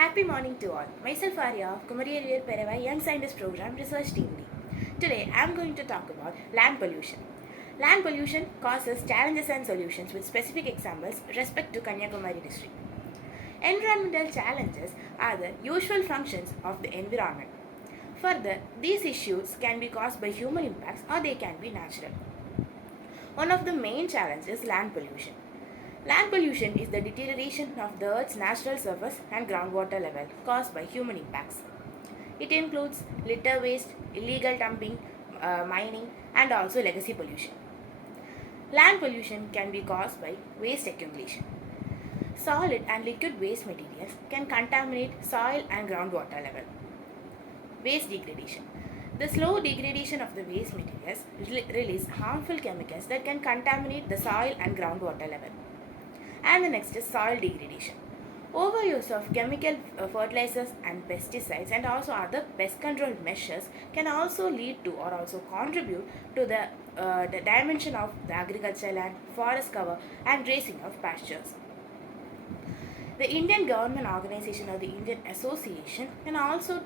Happy morning to all. Myself Aarya of Kumari Arivial Peravai Young Scientist Program Research Team D. Today I am going to talk about land pollution. Land pollution causes challenges and solutions with specific examples respect to Kanyakumari district. Environmental challenges are the usual functions of the environment. Further, these issues can be caused by human impacts or they can be natural. One of the main challenges is land pollution. Land pollution is the deterioration of the Earth's natural surface and groundwater level caused by human impacts. It includes litter waste, illegal dumping, mining, and also legacy pollution. Land pollution can be caused by waste accumulation. Solid and liquid waste materials can contaminate soil and groundwater level. Waste degradation. The slow degradation of the waste materials release harmful chemicals that can contaminate the soil and groundwater level. And the next is soil degradation. Overuse of chemical fertilizers and pesticides and also other pest control measures can also lead to or also contribute to the dimension of the agricultural land, forest cover and grazing of pastures. The Indian government organization or the Indian Association can also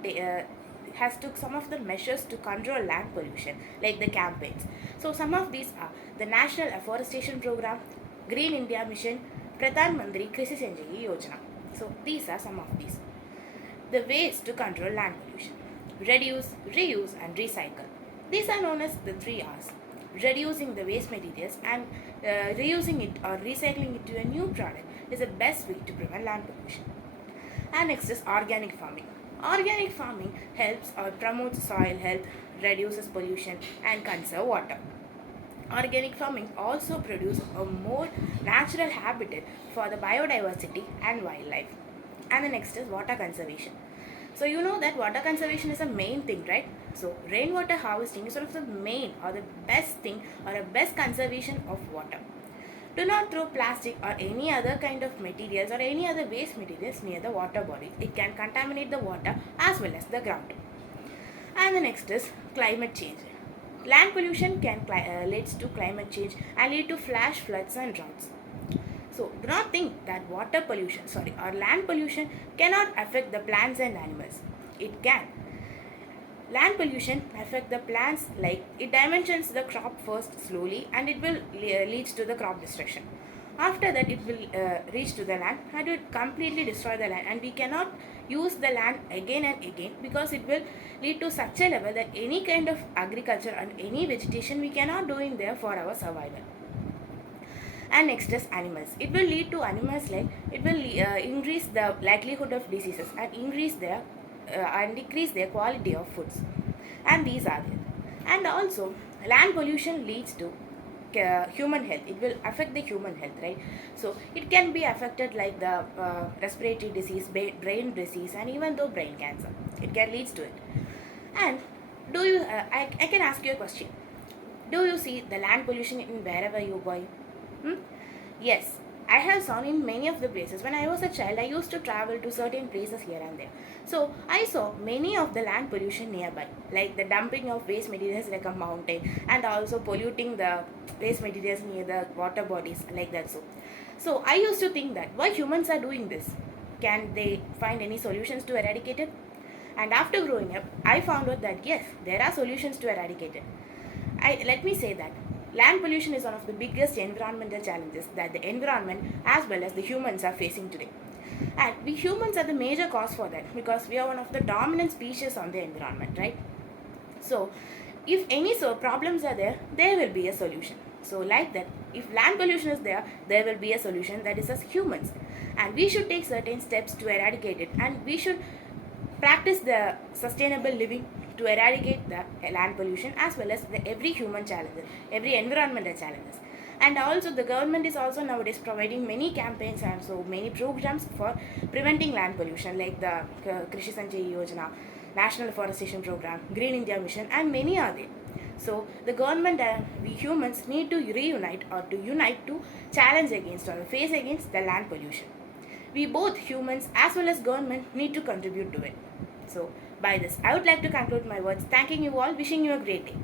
has took some of the measures to control land pollution like the campaigns. So some of these are the National Afforestation Program, Green India Mission, Pradhan Mantri Krishi Sanjayi Yojana. So these are some of these. The ways to control land pollution: reduce, reuse and recycle. These are known as the 3 R's. Reducing the waste materials and reusing it or recycling it to a new product is the best way to prevent land pollution. And next is organic farming. Organic farming helps or promotes soil health, reduces pollution and conserve water. Organic farming also produces a more natural habitat for the biodiversity and wildlife. And the next is water conservation. So you know that water conservation is a main thing, right? So rainwater harvesting is one of the main or the best thing or a best conservation of water. Do not throw plastic or any other kind of materials or any other waste materials near the water bodies. It can contaminate the water as well as the ground. And the next is climate change. Land pollution can leads to climate change and lead to flash floods and droughts. So do not think that water pollution, or land pollution cannot affect the plants and animals. It can. Land pollution affect the plants like it dimensions the crop first slowly and it will lead to the crop destruction. After that it will reach to the land and it will completely destroy the land and we cannot use the land again and again because it will lead to such a level that any kind of agriculture and any vegetation we cannot do in there for our survival. And next is animals. It will lead to animals like it will increase the likelihood of diseases and increase their and decrease their quality of foods. And these are there. And also land pollution leads to human health. It will affect the human health, right? So it can be affected like the respiratory disease, brain disease and even though brain cancer. It can lead to it. And do you I can ask you a question. Do you see the land pollution in wherever you go? Yes, I have seen in many of the places. When I was a child, I used to travel to certain places here and there. So I saw many of the land pollution nearby, like the dumping of waste materials like a mountain and also polluting the waste materials near the water bodies like that. So I used to think that why humans are doing this? Can they find any solutions to eradicate it? And after growing up, I found out that yes, there are solutions to eradicate it. Let me say that land pollution is one of the biggest environmental challenges that the environment as well as the humans are facing today. And we humans are the major cause for that because we are one of the dominant species on the environment, right? So, if any problems are there, there will be a solution. So, like that, if land pollution is there, there will be a solution that is as humans. And we should take certain steps to eradicate it and we should practice the sustainable living to eradicate the land pollution as well as every human challenges, every environmental challenges. And also the government is also nowadays providing many campaigns and so many programs for preventing land pollution like the Krishi Sanjayi Yojana, National Afforestation Program, Green India Mission and many are there. So the government and we humans need to reunite or to unite to challenge against or face against the land pollution. We both humans as well as government need to contribute to it. So by this, I would like to conclude my words. Thanking you all, wishing you a great day.